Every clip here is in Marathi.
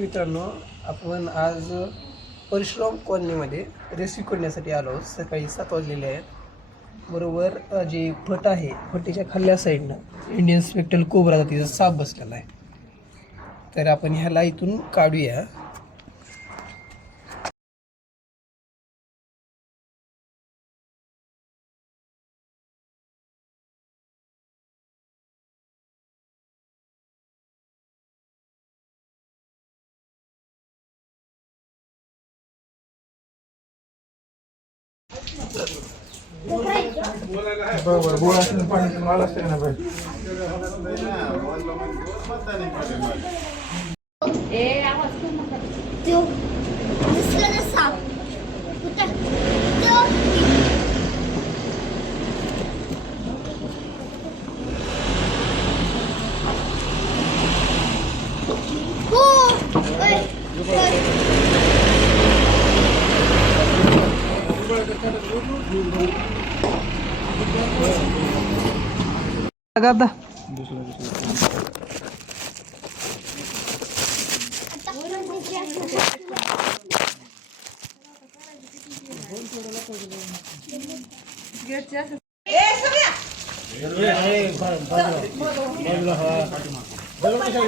मित्रांनो आपण आज परशुराम कॉलनीमध्ये रेस्क्यू करण्यासाठी आलो आहोत. सकाळी सात वाजलेले आहेत. बरोबर जे फट आहे फटीच्या खाल्ल्या साईडनं इंडियन स्पेक्टल कोबरा जातीचा साप बसलेला आहे. तर आपण ह्याला इथून काढूया. बरोबर गोळा असेल पाणी मला असते ना आता दोर दिसलं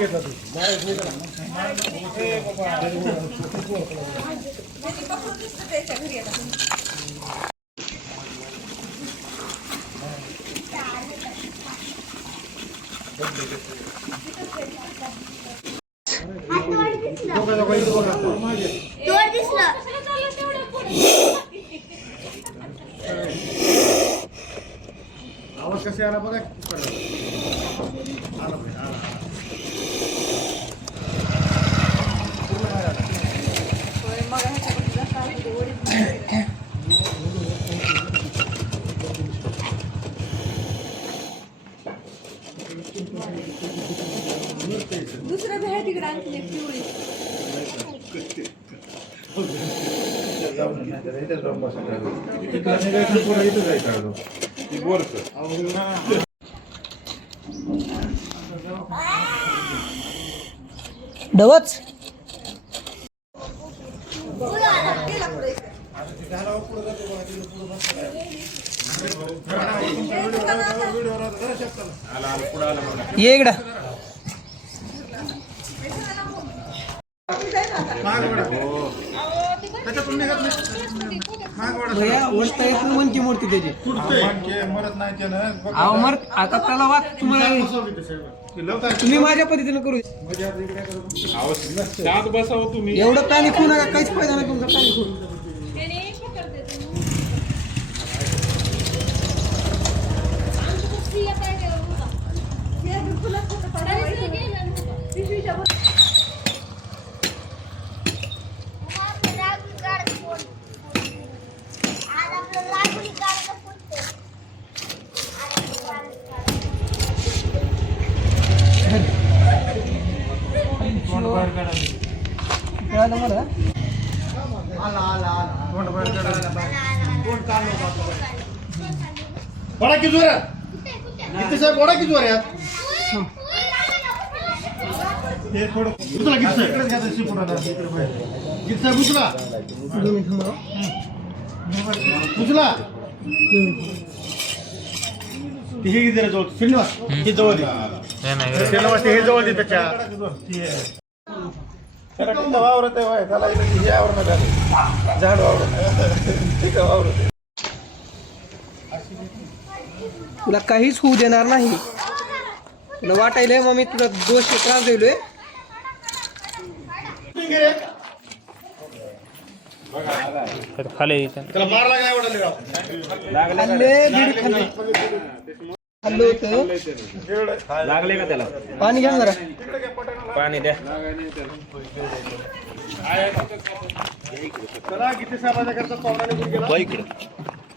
आवाज कसे आला बघा दुसरं भेळ तिकडे आणखी एक पिवळी. डवच. ये इकडं. भैया वस्ता येत नाही मूर्ती त्याची. अहो मर आता त्याला वाट तुम्हाला तुम्ही माझ्या पद्धतीनं करू. शांत बसावं तुम्ही. एवढं पॅनिक होऊ नका काहीच फायदा नाही तुमचा पॅनिक होऊ नंबर है बड़ा क्यों ज़ोर है कितने से बड़ा क्यों ज़ोर है ये थोड़ा कितना कितना कितना से पुराना कितना बुझला बुझला हे किती जवळ फ़िल्म हे जवळ त्याच्या त्याला किती वावरत आहे वाय. त्याला इकडे हे आवरणं झालं. झाड वावरत ठीक आहे वावरत आहे. तुला काहीच होऊ देणार नाही. तुला वाटायलंय मग मी तुला दोष त्रास दिलोय होतं. लागले का त्याला? पाणी घ्या जरा. पाणी द्या.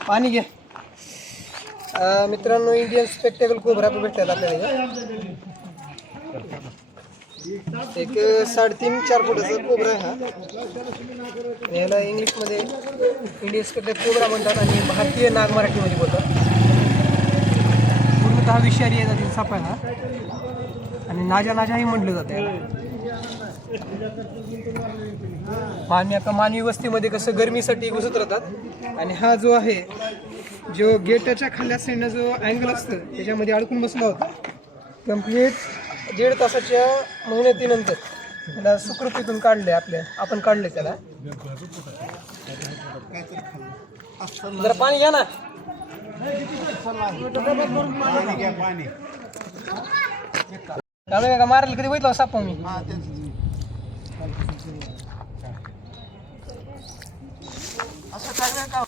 पाणी घ्या अं, मित्रांनो इंडियन स्पेक्टेकल कोबरा पण भेटतात आपल्याला. एक साडेतीन चार फुटाचा कोबरा आहे हा. याला इंग्लिशमध्ये इंडियन स्पेक्टेकल कोबरा म्हणतात आणि भारतीय नाग मराठीमध्ये बोलतात. पूर्णतः विषारी आहे जातील साप आहे हा. आणि नाजा नाजाही म्हटलं जाते मानवी आता मानवी वस्तीमध्ये कसं गरमीसाठी घुसत राहतात. आणि हा जो आहे जो गेटच्या खाल्ल्या साईडनं जो अँगल असतं त्याच्यामध्ये अडकून बसला होता. कंप्लीट दीड तासाच्या मेहनतीनंतर त्याला सुखरूपीतून काढले आपल्या आपण काढले त्याला. जरा पाणी घ्या ना. त्यामुळे का? मारायला कधी? बघितलं साप मी. असं टाकलं का?